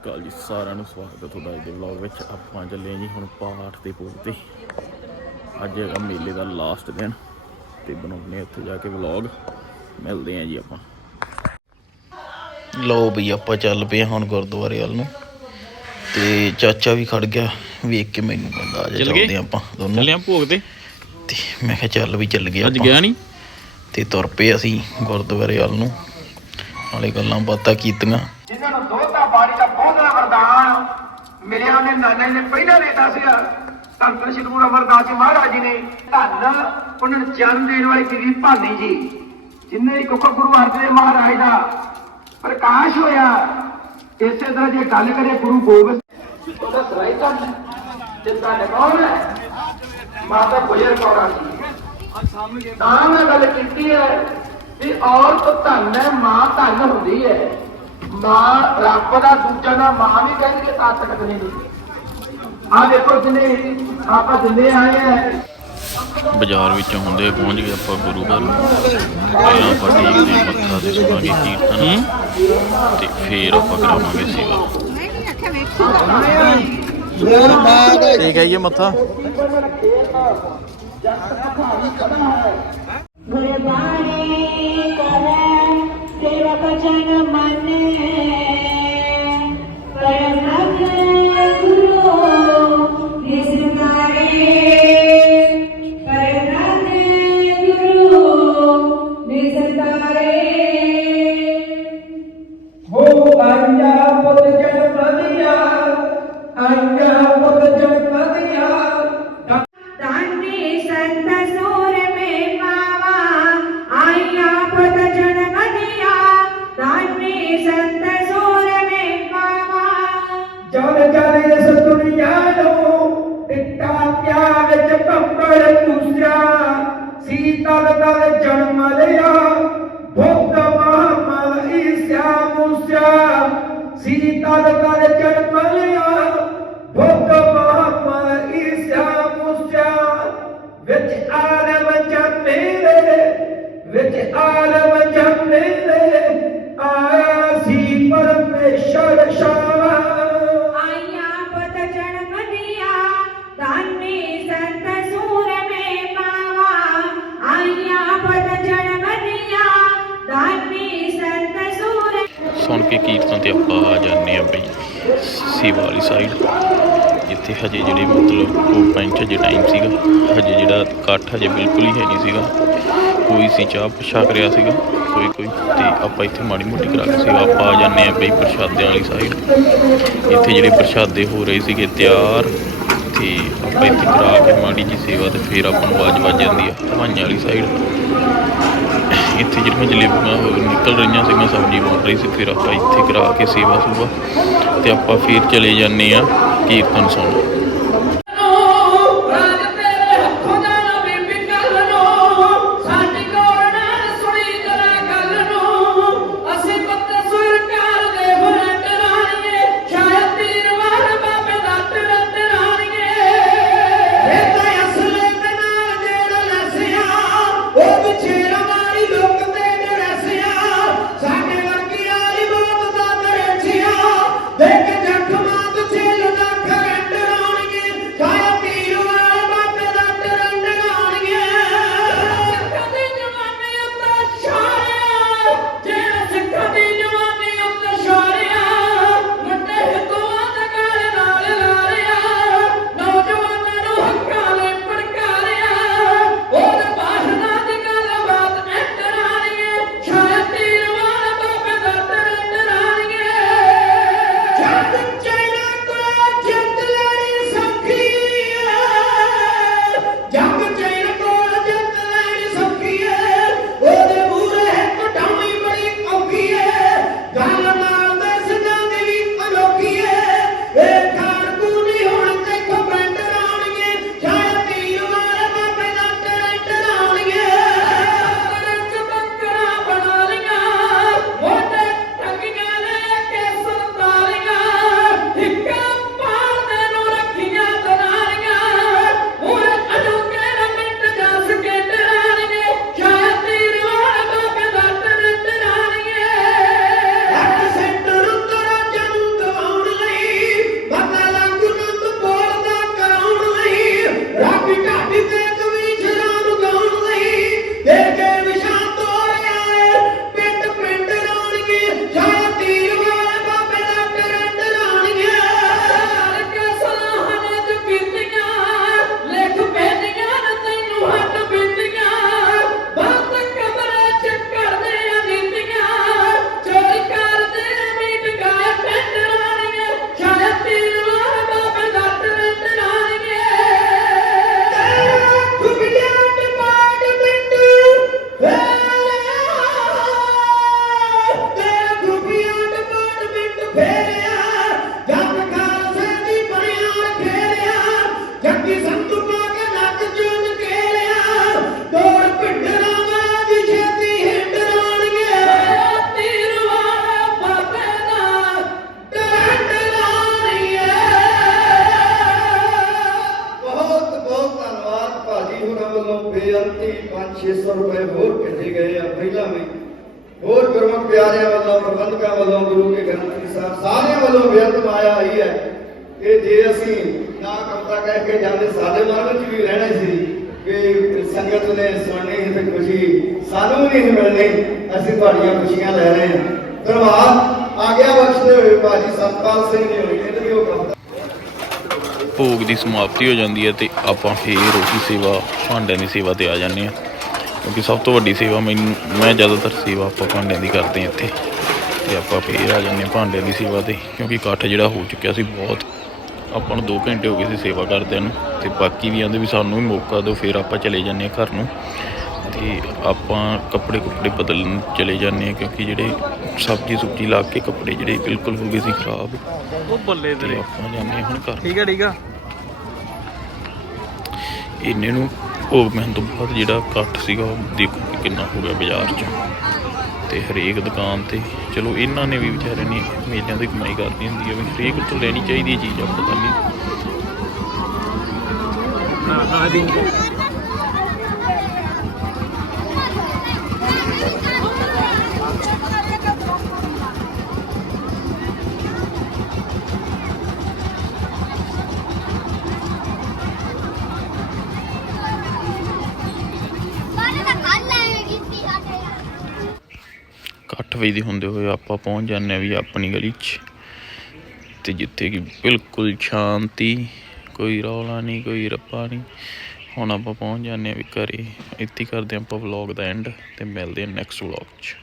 ਅਕਾਲ ਜੀ ਸਾਰਿਆਂ ਨੂੰ ਸਵਾਗਤ ਹੈ ਤੁਹਾਡਾ ਅੱਜ ਦੇ ਵਲੌਗ ਵਿੱਚ। ਆਪਾਂ ਚੱਲੇ ਜੀ ਹੁਣ ਪਾਠ ਦੇ ਪੁੱਲ ਤੇ। ਅੱਜ ਹੈਗਾ ਮੇਲੇ ਦਾ ਲਾਸਟ ਦਿਨ ਤੇ ਬਣਾਉਂਦੇ ਹਾਂ ਉੱਥੇ ਜਾ ਕੇ ਵਲੌਗ ਮਿਲਦੇ ਹਾਂ ਜੀ ਆਪਾਂ। ਲਓ ਬਈ ਆਪਾਂ ਚੱਲ ਪਏ ਹੁਣ ਗੁਰਦੁਆਰੇ ਵੱਲ ਨੂੰ। ਤੇ ਚਾਚਾ ਵੀ ਖੜ ਗਿਆ ਵੇਖ ਕੇ ਮੈਨੂੰ ਕਹਿੰਦਾ ਆ ਜਾ ਚੱਲ? ਚੱਲਦੇ ਆਪਾਂ ਦੋਨੋਂ। ਚੱਲਿਆ ਭੋਗ ਤੇ? ਤੇ ਮੈਂ ਕਿਹਾ ਚੱਲ ਵੀ ਚੱਲ ਗਏ ਅੱਜ ਗਿਆ ਨਹੀਂ ਤੇ ਤੁਰ ਪਏ ਅਸੀਂ ਗੁਰਦੁਆਰੇ ਵੱਲ ਨੂੰ। ਨਾਲੇ ਗੱਲਾਂ ਬਾਤਾਂ ਕੀਤੀਆਂ ਜਿਨ੍ਹਾਂ ਨੂੰ ਦੋਤਾ ਬਾਣੀ ਦਾ ਬਹੁਤਾ ਵਰਦਾਨ ਮਿਲਿਆ ਉਹਨੇ ਨਾਨੇ ਨੇ ਪਹਿਲਾਂ ਦਿੱਤਾ ਸੀਗਾ ਧੰਨ ਸ਼੍ਰੀ ਗੁਰੂ ਅਮਰਦਾਸ ਜੀ ਮਹਾਰਾਜ ਜੀ ਨੇ ਧੰਨ ਉਹਨਾਂ ਨੂੰ ਜਨਮ ਦੇਣ ਵਾਲੇ ਬੀਬੀ ਭਾਨੀ ਜੀ ਜਿਨ੍ਹਾਂ ਇੱਕ ਗੁਰੂ ਅਰਜਨ ਮਹਾਰਾਜ ਦਾ ਪ੍ਰਕਾਸ਼ ਹੋਇਆ, ਇਸੇ ਤਰ੍ਹਾਂ ਜੇ ਗੱਲ ਕਰੇ ਗੁਰੂ ਗੋਬਿੰਦ ਉਹਦਾ ਸਰਾਈ ਤਾਂ ਜਿੰਦਾ ਕੌਣ ਹੈ? ਮਾਤਾ ਗੁਜਰ ਕੌਰਾਂ ਜੀ ਤਾਂ ਮੈਂ ਗੱਲ ਕੀਤੀ ਹੈ ਵੀ ਔਰਤ ਧੰਨ ਹੈ, ਮਾਂ ਧੰਨ ਹੁੰਦੀ ਹੈ। ਮਾਂ ਰੱਬ ਦਾ ਦੂਜਾ ਨਾਮ ਮਾਂ ਵੀ ਕਹਿੰਦੀ ਹੈ, ਤਾਂ ਤੱਕ ਨਹੀਂ ਆ ਦੇਖੋ ਜਿੰਨੇ ਆਪਾਂ ਜਿੰਨੇ ਆਏ ਹੈ ਬਾਜ਼ਾਰ ਵਿੱਚੋਂ ਹੁੰਦੇ ਪਹੁੰਚ ਗਏ ਆਪਾਂ ਗੁਰੂ ਘਰ। ਪਹਿਲਾਂ ਆਪਾਂ ਟੇਕਦੇ ਹਾਂ ਮੱਥਾ ਤੇ ਸੁਣਾਂਗੇ ਕੀਰਤਨ। ਤੇ ਫੇਰ ਆਪਾਂ ਕਰਾਵਾਂਗੇ ਸੇਵਾ। ਠੀਕ ਹੈ ਇਹ ਮੱਥਾ। ਗੁਰਬਾਣੀ ਕਹੈ ਸੇਵਕ ਜਨ ਮਾਨੇ। चार चार ये दुनिया लो इट्टा त्याग चपकड़ दूसरा सीता दल जन्म लिया भुक्त महामल श्याम श्याम सीता दल जन्म लिया भुक्त महामल श्याम श्याम विच आलम जन्मे रे विच आलम जन्मे ਆਪਾਂ ਆ ਜਾਂਦੇ ਆ ਬਈ ਸੇਵਾ ਵਾਲੀ ਸਾਈਡ ਇੱਥੇ ਹਜੇ ਜਿਹੜੇ ਮਤਲਬ ਉਹ ਪੈਂਚ ਹਜੇ ਟਾਈਮ ਸੀਗਾ। ਹਜੇ ਜਿਹੜਾ ਇਕੱਠ ਹਜੇ ਬਿਲਕੁਲ ਹੀ ਹੈ ਨਹੀਂ ਸੀਗਾ। ਕੋਈ ਸੀ ਚਾਹ ਛਕ ਰਿਹਾ ਸੀਗਾ, ਕੋਈ ਕੋਈ। ਤੇ ਆਪਾਂ ਇੱਥੇ ਮਾੜੀ ਮੋਟੀ ਕਰਾ ਕੇ ਸੇਵਾ ਆਪਾਂ ਆ ਜਾਂਦੇ ਆ ਬਈ ਪ੍ਰਸ਼ਾਦਿਆਂ ਵਾਲੀ ਸਾਈਡ ਇੱਥੇ ਜਿਹੜੇ ਪ੍ਰਸ਼ਾਦੇ ਹੋ ਰਹੇ ਸੀਗੇ ਤਿਆਰ, ਤੇ ਆਪਾਂ ਇੱਥੇ ਕਰਾ ਕੇ ਮਾੜੀ ਜੀ ਸੇਵਾ ਤੇ ਫਿਰ ਆਪਾਂ ਨੂੰ ਆਵਾਜ਼ ਵੱਜ ਜਾਂਦੀ ਆ। ਹਵਾਈਆਂ ਵਾਲੀ ਸਾਈਡ ਇੱਥੇ ਜਿਹੜੀਆਂ ਜਲੇਬੀਆਂ ਹੋ ਨਿਕਲ ਰਹੀਆਂ ਸੀਗੀਆਂ, ਸਬਜ਼ੀ ਬਣ ਰਹੀ ਸੀ। ਫਿਰ ਆਪਾਂ ਇੱਥੇ ਕਰਾ ਕੇ ਸੇਵਾ ਸੁਭਾ ਤੇ ਆਪਾਂ ਫਿਰ ਚਲੇ ਜਾਂਦੇ ਆ ਕੀਰਤਨ ਸੁਣਨ ਬਹੁਤ ਦਾ 600 ਰੁਪਏ ਹੋਰ ਭੇਜੇ ਗਏ ਆ ਪਹਿਲਾਂ ਵੀ। ਹੋਰ ਗੁਰਮਤ ਪਿਆਰਿਆਂ ਵੱਲੋਂ, ਪ੍ਰਬੰਧਕਾਂ ਵੱਲੋਂ, ਗੁਰੂ ਕੇ ਗ੍ਰੰਥੀ ਸਾਹਿਬ ਸਾਰਿਆਂ ਵੱਲੋਂ ਵਿਅਰਥ ਆਇਆ ਹੀ ਹੈ ਕਿ ਜੇ ਅਸੀਂ ਨਾ ਕਵਤਾ ਕਹਿ ਕੇ ਜਾਂਦੇ, ਸਾਡੇ ਮਨ ਵਿੱਚ ਵੀ ਰਹਿਣਾ ਸੀ ਕਿ ਸੰਗਤ ਨੇ ਸੁਣਨੀ ਤੇ ਖੁਸ਼ੀ ਸਾਨੂੰ ਨਹੀਂ ਮਿਲਣੀ, ਅਸੀਂ ਤੁਹਾਡੀਆਂ ਖੁਸ਼ੀਆਂ ਲੈ ਰਹੇ ਹਾਂ। ਧੰਨਵਾਦ। ਆਗਿਆ ਬਖਸ਼ਦੇ ਹੋਏ ਬਾਜੀ ਸੰਤਪਾਲ ਸਿੰਘ ਨੇ ਇਹਦੇ ਉਹ ਕਵਤਾ ਭੋਗ ਦੀ ਸਮਾਪਤੀ ਹੋ ਜਾਂਦੀ ਹੈ ਤੇ ਆਪਾਂ ਫੇਰ ਰੋਟੀ ਸੇਵਾ, ਭਾਂਡਿਆਂ ਦੀ ਸੇਵਾ ਤੇ ਆ ਜਾਂਦੇ ਹਾਂ। ਕਿਉਂਕਿ ਸਭ ਤੋਂ ਵੱਡੀ ਸੇਵਾ ਮੈਨੂੰ ਮੈਂ ਜ਼ਿਆਦਾਤਰ ਸੇਵਾ ਆਪਾਂ ਭਾਂਡਿਆਂ ਦੀ ਕਰਦੇ ਹਾਂ ਇੱਥੇ। ਤੇ ਆਪਾਂ ਫੇਰ ਆ ਜਾਂਦੇ ਭਾਂਡਿਆਂ ਦੀ ਸੇਵਾ ਤੇ ਕਿਉਂਕਿ ਇਕੱਠ ਜਿਹੜਾ ਹੋ ਚੁੱਕਿਆ ਸੀ ਬਹੁਤ। ਆਪਾਂ ਨੂੰ 2 ਘੰਟੇ ਹੋ ਗਏ ਸੀ ਸੇਵਾ ਕਰਦਿਆਂ ਨੂੰ ਤੇ ਬਾਕੀ ਵੀ ਆਂਦੇ ਵੀ ਸਾਨੂੰ ਵੀ ਮੌਕਾ ਦਿਓ ਫਿਰ ਆਪਾਂ ਚਲੇ ਜਾਂਦੇ ਹਾਂ ਘਰ ਨੂੰ। ਤੇ ਆਪਾਂ ਕੱਪੜੇ ਕੁੱਪੜੇ ਬਦਲਣ ਚਲੇ ਜਾਂਦੇ ਹਾਂ ਕਿਉਂਕਿ ਜਿਹੜੇ ਸਬਜ਼ੀ ਸੁਬਜ਼ੀ ਲਾ ਕੇ ਕੱਪੜੇ ਜਿਹੜੇ ਬਿਲਕੁਲ ਹੋ ਗਏ ਸੀ ਖਰਾਬ ਉਹ ਬੱਲੇ ਤੇ ਆਪਾਂ ਜਾਂਦੇ ਹੁਣ ਘਰ। ਠੀਕ ਹੈ ਠੀਕ ਆ। ਇੰਨੇ ਨੂੰ ਉਹ ਪੈਣ ਤੋਂ ਬਾਅਦ ਜਿਹੜਾ ਇਕੱਠ ਸੀਗਾ ਉਹ ਦੇਖੋ ਕਿੰਨਾ ਹੋ ਗਿਆ ਬਾਜ਼ਾਰ 'ਚ। ਤੇ ਹਰੇਕ ਦੁਕਾਨ ਤੇ, ਚਲੋ ਇਹਨਾਂ ਨੇ ਵੀ ਵਿਚਾਰੇ ਨੇ ਮੇਲਿਆਂ ਦੀ ਕਮਾਈ ਕਰਨੀ ਹੁੰਦੀ ਹੈ, ਵੀ ਹਰੇਕ ਤੋਂ ਲੈਣੀ ਚਾਹੀਦੀ ਹੈ ਚੀਜ਼, ਆਪਾਂ ਪਤਾ ਨਹੀਂ। ਵਜੇ ਦੇ ਹੁੰਦੇ ਹੋਏ ਆਪਾਂ ਪਹੁੰਚ ਜਾਂਦੇ ਹਾਂ ਵੀ ਆਪਣੀ ਗਲੀ 'ਚ। ਤੇ ਜਿੱਥੇ ਕਿ ਬਿਲਕੁਲ ਸ਼ਾਂਤੀ, ਕੋਈ ਰੌਲਾ ਨਹੀਂ, ਕੋਈ ਰੱਪਾ ਨਹੀਂ। ਹੁਣ ਆਪਾਂ ਪਹੁੰਚ ਜਾਂਦੇ ਹਾਂ ਵੀ ਘਰੇ। ਇੱਥੇ ਕਰਦੇ ਹਾਂ ਆਪਾਂ ਵਲੌਗ ਦਾ ਐਂਡ ਤੇ ਮਿਲਦੇ ਹਾਂ ਨੈਕਸਟ ਵਲੌਗ 'ਚ।